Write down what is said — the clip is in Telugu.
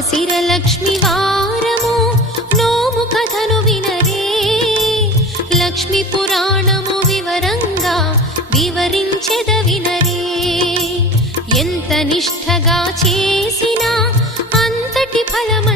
మార్గశిర లక్ష్మి వారము నోము కథను వినరే. లక్ష్మి పురాణము వివరంగా వివరించెద వినరే. ఎంత నిష్ఠగా చేసినా అంతటి ఫలమ